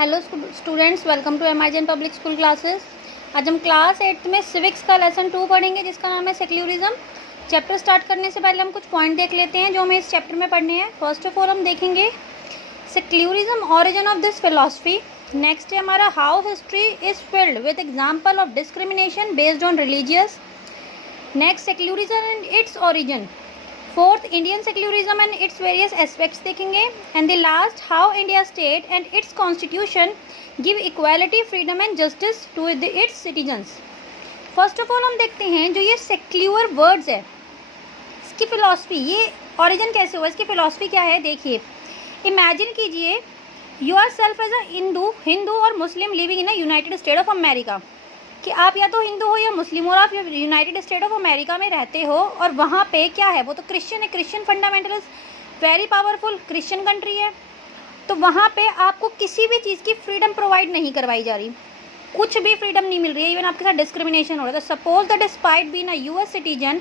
Hello students, welcome to एमआईजन public school classes. आज हम क्लास 8 में सिविक्स का लेसन 2 पढ़ेंगे जिसका नाम है सेक्युलरिज्म। चैप्टर स्टार्ट करने से पहले हम कुछ पॉइंट देख लेते हैं जो हमें इस चैप्टर में पढ़ने हैं। फर्स्ट ऑफ ऑल हम देखेंगे secularism, origin of this philosophy. Next है हमारा how history is filled with example of discrimination based on religious. Next secularism and its origin. Fourth Indian secularism and its various aspects देखेंगे। And the last how India state and its constitution give equality, freedom and justice to its citizens. First of all हम देखते हैं जो ये secular words है, इसकी philosophy, ये origin कैसे हुआ, इसकी फिलॉसफी क्या है। देखिए, इमेजिन कीजिए yourself as a Hindu और Muslim living in a United States of America, कि आप या तो हिंदू हो या मुस्लिम हो और आप यूनाइटेड स्टेट ऑफ अमेरिका में रहते हो और वहाँ पे क्या है, वो तो क्रिश्चियन है, Christian fundamentalist, very powerful Christian country है। तो वहाँ पे आपको किसी भी चीज़ की फ्रीडम प्रोवाइड नहीं करवाई जा रही, कुछ भी फ्रीडम नहीं मिल रही है, इवन आपके साथ डिस्क्रिमिनेशन हो रहा है। तो suppose that despite being a US citizen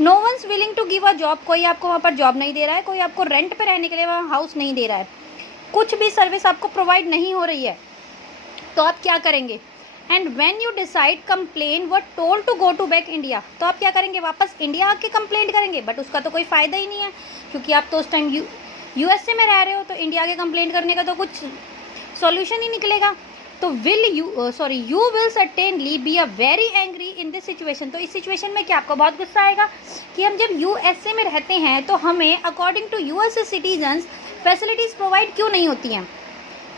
no one's willing to give a job, कोई आपको वहाँ पर जॉब नहीं दे रहा है, कोई आपको रेंट पे रहने के लिए वहाँ हाउस नहीं दे रहा है, कुछ भी सर्विस आपको प्रोवाइड नहीं हो रही है, तो आप क्या करेंगे। And when you decide complain were told to go to back India, तो आप क्या करेंगे, वापस इंडिया आके कंप्लेंट करेंगे। बट उसका तो कोई फ़ायदा ही नहीं है क्योंकि आप तो उस टाइम यूएसए में रह रहे हो, तो इंडिया के कंप्लेंट करने का तो कुछ सॉल्यूशन ही निकलेगा। तो you will certainly be a very angry in this situation. तो इस सिचुएशन में क्या आपको बहुत गुस्सा आएगा कि हम जब यूएसए में रहते हैं तो हमें according to USA citizens facilities provide क्यों नहीं होती हैं।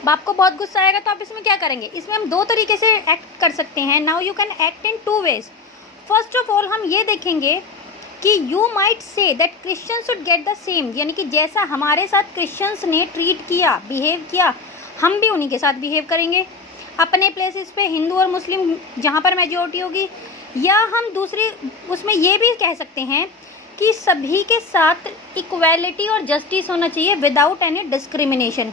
आपको बहुत गुस्सा आएगा, तो आप इसमें क्या करेंगे, इसमें हम दो तरीके से एक्ट कर सकते हैं। Now you can act in 2 ways. First of all हम ये देखेंगे कि you might say that Christians should get the same, यानी कि जैसा हमारे साथ क्रिश्चियंस ने ट्रीट किया, बिहेव किया, हम भी उन्हीं के साथ बिहेव करेंगे अपने प्लेसेस पे, हिंदू और मुस्लिम जहाँ पर मेजॉरिटी होगी। या हम दूसरी उसमें ये भी कह सकते हैं कि सभी के साथ इक्वालिटी और जस्टिस होना चाहिए विदाउट एनी डिस्क्रिमिनेशन।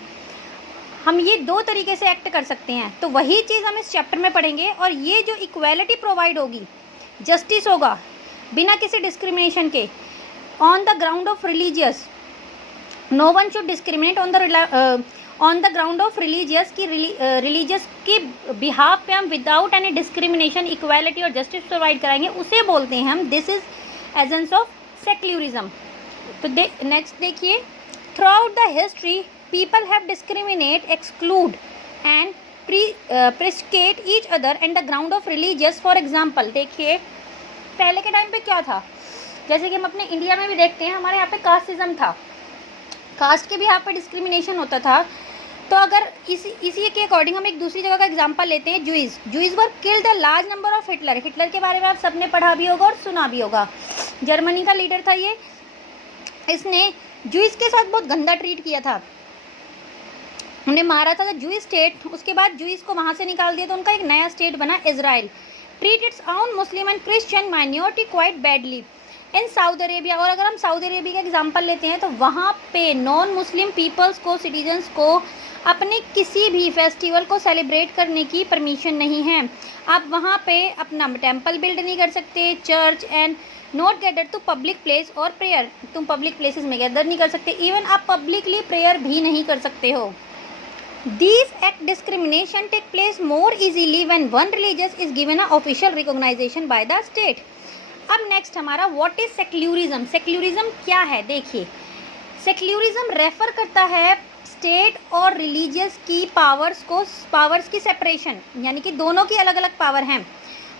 हम ये दो तरीके से एक्ट कर सकते हैं। तो वही चीज़ हम इस चैप्टर में पढ़ेंगे। और ये जो इक्वालिटी प्रोवाइड होगी, जस्टिस होगा बिना किसी डिस्क्रिमिनेशन के, on the ground of religious, no one should discriminate on the ground of religious की रिलीजियस की बिहाफ पे हम विदाउट एनी डिस्क्रिमिनेशन इक्वालिटी और जस्टिस प्रोवाइड कराएंगे, उसे बोलते हैं हम this is essence of secularism. तो नेक्स्ट देखिए, throughout the history people have discriminate, exclude and prescribe each other and the ground of religious. For example, देखिए पहले के टाइम पे क्या था, जैसे कि हम अपने इंडिया में भी देखते हैं, हमारे यहाँ पे कास्टिज्म था, कास्ट के भी यहाँ पे डिस्क्रिमिनेशन होता था। तो अगर इसी के अकॉर्डिंग हम एक दूसरी जगह का एग्जांपल लेते हैं, Jews were killed a large number of Hitler के बारे में आप सबने पढ़ा भी होगा और सुना भी होगा। जर्मनी का लीडर था ये, इसने जूइज के साथ बहुत गंदा ट्रीट किया था, उन्हें मारा था जूइश स्टेट। उसके बाद जूइश को वहाँ से निकाल दिया तो उनका एक नया स्टेट बना Israel. Treat its own Muslim and Christian minority quite badly in south Arabia. और अगर हम साउथ अरेबिया का एग्जांपल लेते हैं तो वहाँ पे नॉन मुस्लिम पीपल्स को, सिटीजन्स को अपने किसी भी फेस्टिवल को सेलिब्रेट करने की परमिशन नहीं है। आप वहाँ पे अपना टेम्पल बिल्ड नहीं कर सकते, church and not gather to public place और प्रेयर, तुम पब्लिक प्लेसेस में गैदर नहीं कर सकते, इवन आप पब्लिकली प्रेयर भी नहीं कर सकते हो। These act discrimination take place more easily when one religious is given a official recognition by the state. अब नेक्स्ट हमारा what is secularism। सेक्युलरिज्म क्या है, देखिए सेक्युलरिज्म रेफर करता है स्टेट और रिलीजियस की पावर्स की सेपरेशन, यानी कि दोनों की अलग अलग पावर हैं।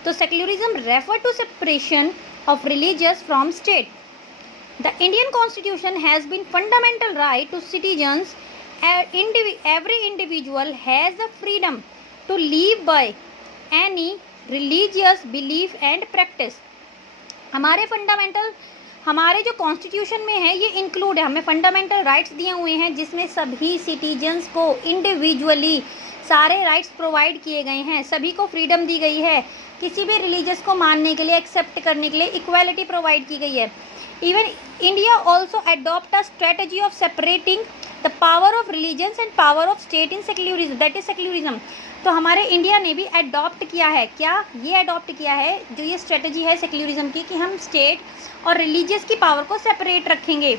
तो secularism refer to separation of religious from state. The Indian constitution has been fundamental right to citizens. Every individual has the freedom to live by any religious belief and practice। हमारे जो constitution में है ये include है, हमें fundamental rights दिए हुए हैं जिसमें सभी सिटीजन्स को इंडिविजुअली सारे राइट्स प्रोवाइड किए गए हैं, सभी को फ्रीडम दी गई है किसी भी रिलीजियस को मानने के लिए, एक्सेप्ट करने के लिए इक्वालिटी प्रोवाइड की गई है। Even India also adopt a strategy of separating the power of religions and power of state in secularism, that is secularism. तो हमारे इंडिया ने भी अडॉप्ट किया है, क्या ये अडॉप्ट किया है जो ये स्ट्रेटजी है सेक्युलरिज्म की, कि हम स्टेट और रिलीजियस की पावर को सेपरेट रखेंगे।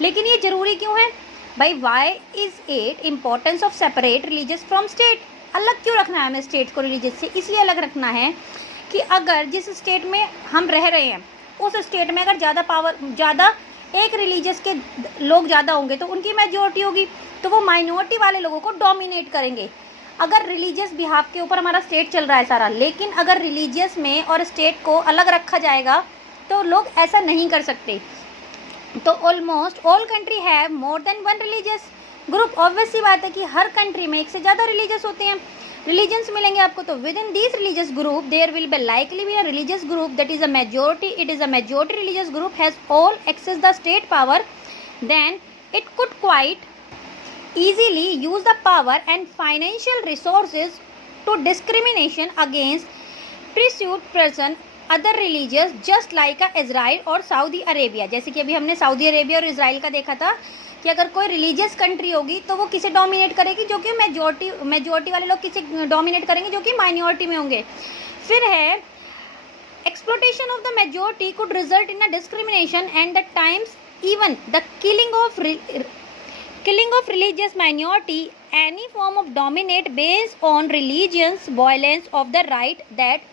लेकिन ये ज़रूरी क्यों है, भाई why is it importance of separate religious from state, अलग क्यों रखना है हमें स्टेट को रिलीजियस से? इसलिए अलग रखना है कि अगर जिस स्टेट में हम रह रहे हैं उस स्टेट में अगर ज़्यादा एक रिलीजियस के लोग ज़्यादा होंगे तो उनकी मेजॉरिटी होगी, तो वो माइनॉरिटी वाले लोगों को डोमिनेट करेंगे। अगर रिलीजियस बिहाफ के ऊपर हमारा स्टेट चल रहा है सारा, लेकिन अगर रिलीजियस में और स्टेट को अलग रखा जाएगा तो लोग ऐसा नहीं कर सकते। तो almost all country have more than one religious group. Obvious सी बात है कि हर कंट्री में एक से ज़्यादा रिलीजियस होते हैं, रिलीजन्स मिलेंगे आपको। तो within this religious group there will be likely be a religious group that is a majority, it is a majority religious group has all access the state power, then it could quite easily use the power and financial resources to discrimination against pursued person other religions just like Israel और Saudi Arabia. जैसे कि अभी हमने Saudi Arabia और Israel का देखा था कि अगर कोई रिलीजियस कंट्री होगी तो वो किसे डोमिनेट करेगी, जो कि मेजॉरिटी वाले लोग किसे डोमिनेट करेंगे, जो कि माइनॉरिटी में होंगे। फिर है exploitation of the majority could result in a discrimination and the times even the killing of religious minority, any form of dominate based on religions violence of the right that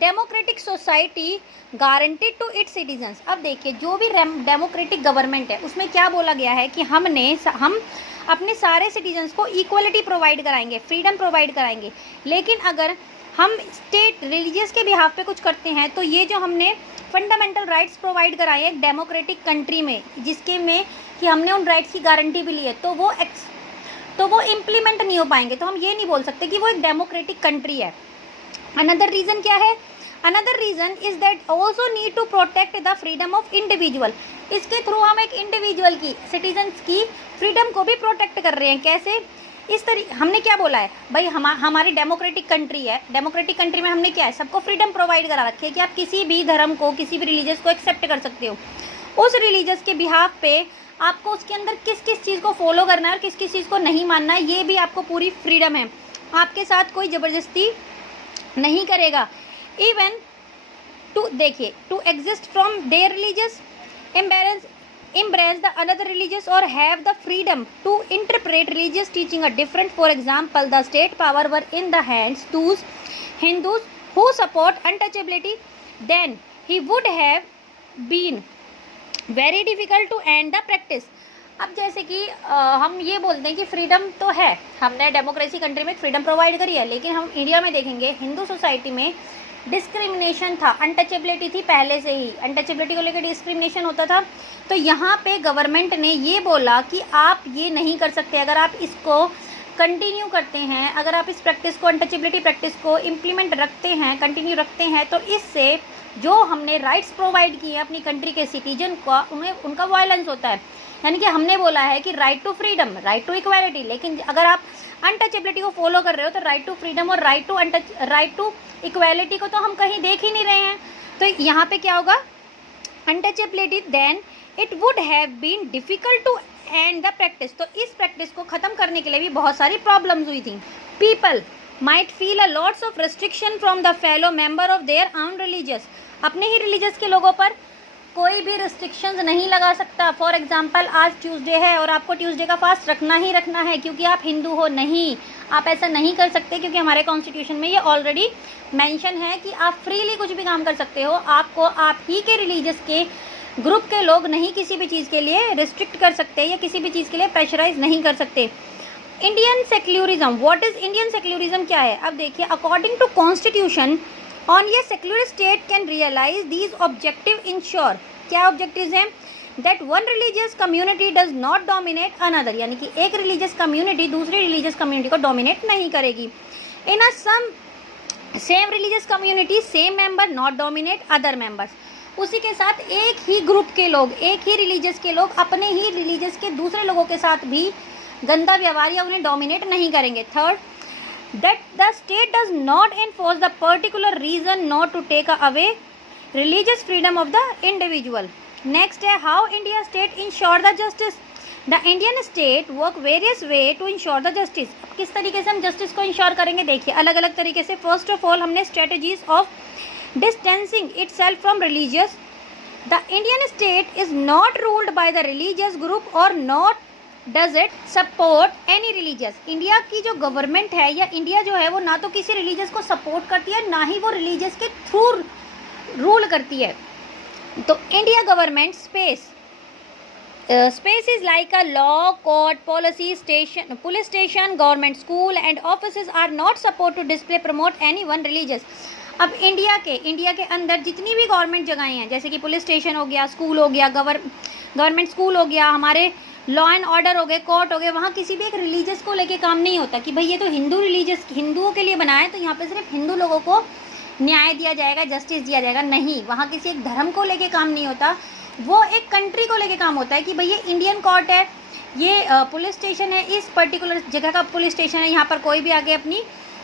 democratic society guaranteed to its citizens। अब देखिए जो भी democratic government है उसमें क्या बोला गया है कि हम अपने सारे सिटीजन्स को इक्वलिटी प्रोवाइड कराएंगे, फ्रीडम प्रोवाइड कराएंगे। लेकिन अगर हम स्टेट रिलीजियस के बिहाफ पे कुछ करते हैं तो ये जो हमने फंडामेंटल राइट्स प्रोवाइड कराए हैं एक डेमोक्रेटिक कंट्री में, जिसके में कि हमने उन राइट्स की गारंटी भी ली है, तो वो इम्प्लीमेंट नहीं हो पाएंगे। तो हम ये नहीं बोल सकते कि वो एक डेमोक्रेटिक कंट्री है। अनदर रीज़न क्या है? Another reason is that also need to protect the freedom of individual. इसके थ्रू हम एक इंडिविजुअल की, सिटीजन्स की फ्रीडम को भी प्रोटेक्ट कर रहे हैं। कैसे? इस तरीके हमने क्या बोला है भाई, हमारी डेमोक्रेटिक कंट्री है, डेमोक्रेटिक कंट्री में हमने क्या है, सबको फ्रीडम प्रोवाइड करा रखी है कि आप किसी भी धर्म को, किसी भी रिलीजियस को एक्सेप्ट कर सकते हो। उस रिलीजियस के बिहाफ पे आपको उसके अंदर किस किस चीज़ को फॉलो करना है और किस किस चीज़ को नहीं मानना है, ये भी आपको पूरी फ्रीडम है। आपके साथ कोई ज़बरदस्ती नहीं करेगा। इवन टू देखिए to exist from their religious embrace the another religious or have the freedom to interpret religious teaching a different, for example the state power were in the hands those Hindus who support untouchability, then he would have been very difficult to end the practice। अब जैसे कि हम ये बोलते हैं कि freedom तो है, हमने डेमोक्रेसी कंट्री में फ्रीडम प्रोवाइड करी है, लेकिन हम इंडिया में देखेंगे हिंदू सोसाइटी में डिस्क्रिमिनेशन था, अनटचेबिलिटी थी, पहले से ही अनटचेबिलिटी को लेकर डिस्क्रिमिनेशन होता था। तो यहाँ पे गवर्नमेंट ने ये बोला कि आप ये नहीं कर सकते, अगर आप इसको कंटिन्यू करते हैं, अगर आप इस प्रैक्टिस को, अनटचेबिलिटी प्रैक्टिस को इम्प्लीमेंट रखते हैं, कंटिन्यू रखते हैं, तो इससे जो हमने राइट्स प्रोवाइड किए हैं अपनी कंट्री के सिटीजन को, उनका वायलेंस होता है। यानी कि हमने बोला है कि right to freedom, right to equality, लेकिन अगर आप अनटचेबिलिटी को फॉलो कर रहे हो तो राइट टू फ्रीडम और राइट टू इक्वालिटी को तो हम कहीं देख ही नहीं रहे हैं। तो यहाँ पे क्या होगा, untouchability, then it would have been difficult to end the practice. तो इस प्रैक्टिस को ख़त्म करने के लिए भी बहुत सारी प्रॉब्लम्स हुई थी। People might feel a lots of restriction from the fellow member of their own religious. अपने ही रिलीजियस के लोगों पर कोई भी रिस्ट्रिक्शंस नहीं लगा सकता। फॉर एग्जांपल आज ट्यूसडे है और आपको ट्यूसडे का फास्ट रखना ही रखना है क्योंकि आप हिंदू हो, नहीं, आप ऐसा नहीं कर सकते, क्योंकि हमारे कॉन्स्टिट्यूशन में ये ऑलरेडी मेंशन है कि आप फ्रीली कुछ भी काम कर सकते हो। आपको आप ही के रिलीजियस के ग्रुप के लोग नहीं किसी भी चीज़ के लिए रिस्ट्रिक्ट कर सकते या किसी भी चीज़ के लिए प्रेशराइज नहीं कर सकते। Indian secularism, what is Indian secularism क्या है? अब देखिए, according to constitution only a secular state can realize these objective ensure, क्या ऑब्जेक्टिव्स हैं? that one religious community does not dominate another, यानी कि एक religious community दूसरी religious community को dominate नहीं करेगी। in a same religious community same member not dominate other members, उसी के साथ एक ही ग्रुप के लोग, एक ही रिलीजियस के लोग अपने ही रिलीजियस के दूसरे लोगों के साथ भी गंदा व्यवहार या उन्हें डोमिनेट नहीं करेंगे। Third, that the state does not enforce the particular reason not to take away religious freedom of the individual। next है how India state ensure the justice। the Indian state work various way to ensure the justice। अब किस तरीके से हम justice को ensure करेंगे? देखिए अलग अलग तरीके से। फर्स्ट ऑफ ऑल हमने strategies of distancing itself from religious। the Indian state is not ruled by the religious group or not does it support any religious. India की जो गवर्नमेंट है या इंडिया जो है वो ना तो किसी रिलीजियस को सपोर्ट करती है, ना ही वो रिलीजियस के थ्रू रूल करती है। तो India government space is like a law, court, policy station, police station, government school and offices are not supposed to display promote any one religious। अब इंडिया के अंदर जितनी भी गवर्नमेंट जगहें हैं, जैसे कि पुलिस स्टेशन हो गया, स्कूल हो गया, गवर्नमेंट स्कूल हो गया, हमारे लॉ एंड ऑर्डर हो गए, कोर्ट हो गए, वहाँ किसी भी एक रिलीजियस को लेके काम नहीं होता कि भाई ये तो हिंदुओं के लिए बना है तो यहाँ पे सिर्फ हिंदू लोगों को न्याय दिया जाएगा, जस्टिस दिया जाएगा। नहीं, वहाँ किसी एक धर्म को लेके काम नहीं होता, वो एक कंट्री को लेके काम होता है कि भाई ये इंडियन कोर्ट है, ये पुलिस स्टेशन है, इस पर्टिकुलर जगह का पुलिस स्टेशन है, यहाँ पर कोई भी आके अपनी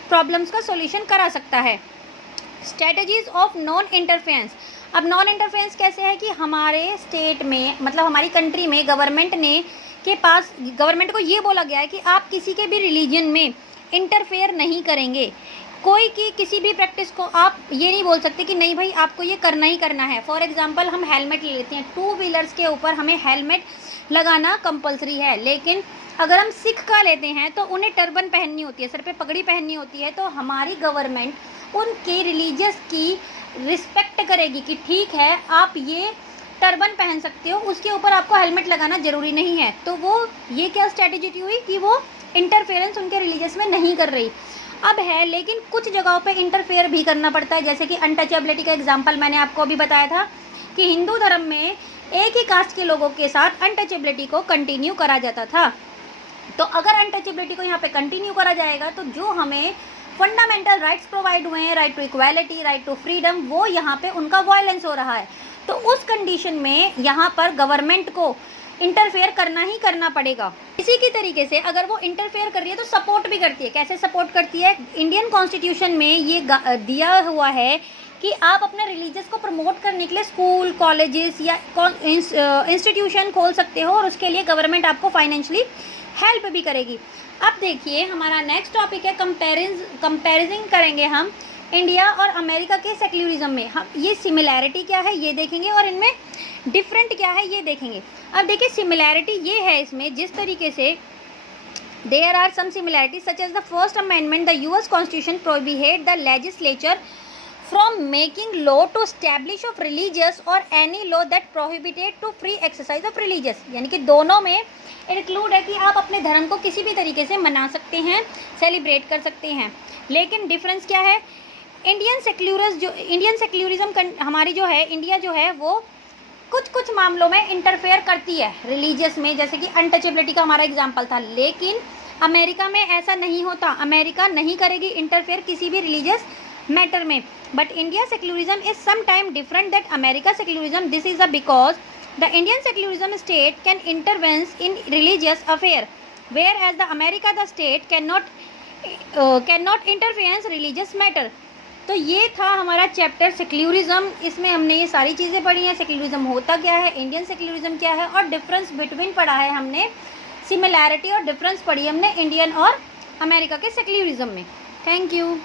प्रॉब्लम्स का सॉल्यूशन करा सकता है। Strategies of non interference. अब नॉन इंटरफेरेंस कैसे है कि हमारे स्टेट में, मतलब हमारी कंट्री में गवर्नमेंट को ये बोला गया है कि आप किसी के भी रिलीजन में इंटरफेयर नहीं करेंगे। कोई की किसी भी प्रैक्टिस को आप ये नहीं बोल सकते कि नहीं भाई आपको ये करना ही करना है। फॉर एग्जांपल हम हेलमेट ले लेते हैं, 2 व्हीलर्स के ऊपर हमें हेलमेट लगाना कंपलसरी है, लेकिन अगर हम सिख का लेते हैं तो उन्हें टर्बन पहननी होती है, सर पे पगड़ी पहननी होती है। तो हमारी गवर्नमेंट उनके रिलीजियस की रिस्पेक्ट करेगी कि ठीक है आप ये टर्बन पहन सकते हो, उसके ऊपर आपको हेलमेट लगाना ज़रूरी नहीं है। तो वो ये क्या स्ट्रैटेजी हुई कि वो इंटरफेरेंस उनके रिलीजियस में नहीं कर रही। अब है, लेकिन कुछ जगहों पे इंटरफेयर भी करना पड़ता है, जैसे कि अनटचेबिलिटी का एग्जांपल मैंने आपको अभी बताया था कि हिंदू धर्म में एक ही कास्ट के लोगों के साथ अनटचेबिलिटी को कंटिन्यू करा जाता था। तो अगर अनटचेबिलिटी को यहाँ पे कंटिन्यू करा जाएगा तो जो हमें फंडामेंटल राइट्स प्रोवाइड हुए हैं, right to equality, right to freedom, वो यहाँ पे उनका वायलेंस हो रहा है। तो उस कंडीशन में यहाँ पर गवर्नमेंट को इंटरफेयर करना ही करना पड़ेगा। इसी की तरीके से अगर वो इंटरफेयर कर रही है तो सपोर्ट भी करती है। कैसे सपोर्ट करती है? इंडियन कॉन्स्टिट्यूशन में ये दिया हुआ है कि आप अपने रिलीजियस को प्रमोट करने के लिए स्कूल, कॉलेजेस या इंस्टीट्यूशन खोल सकते हो और उसके लिए गवर्नमेंट आपको फाइनेंशियली हेल्प भी करेगी। अब देखिए हमारा नेक्स्ट टॉपिक है कंपेरिजन करेंगे हम इंडिया और अमेरिका के सेक्युलरिज्म में। हम ये सिमिलैरिटी क्या है ये देखेंगे और इनमें डिफरेंट क्या है ये देखेंगे। अब देखिए सिमिलैरिटी ये है इसमें, जिस तरीके से there are some similarities such as the first amendment the US constitution prohibit the legislature from making law to establish of religious और any law that prohibited to free exercise of religious. यानी कि दोनों में include है कि आप अपने धर्म को किसी भी तरीके से मना सकते हैं, सेलिब्रेट कर सकते हैं। लेकिन डिफरेंस क्या है? इंडियन सेक्युलरिज्म हमारी जो है, इंडिया जो है वो कुछ मामलों में इंटरफेयर करती है रिलीजियस में, जैसे कि अनटचेबिलिटी का हमारा एग्जांपल था। लेकिन अमेरिका में ऐसा नहीं होता, अमेरिका नहीं करेगी इंटरफेयर किसी भी रिलीजियस मैटर में। But India secularism is some time different that America secularism. This is because the Indian secularism state can intervene in religious affair whereas the America the state cannot interference religious matter. तो ये था हमारा chapter secularism. इसमें हमने ये सारी चीज़ें पढ़ी हैं, सेक्युलरिज्म होता क्या है, इंडियन सेक्युलरिज्म क्या है और डिफरेंस बिटवीन पढ़ा है हमने, सिमिलैरिटी और डिफरेंस पढ़ी हमने इंडियन और अमेरिका के सेक्युलरिज्म में। Thank you.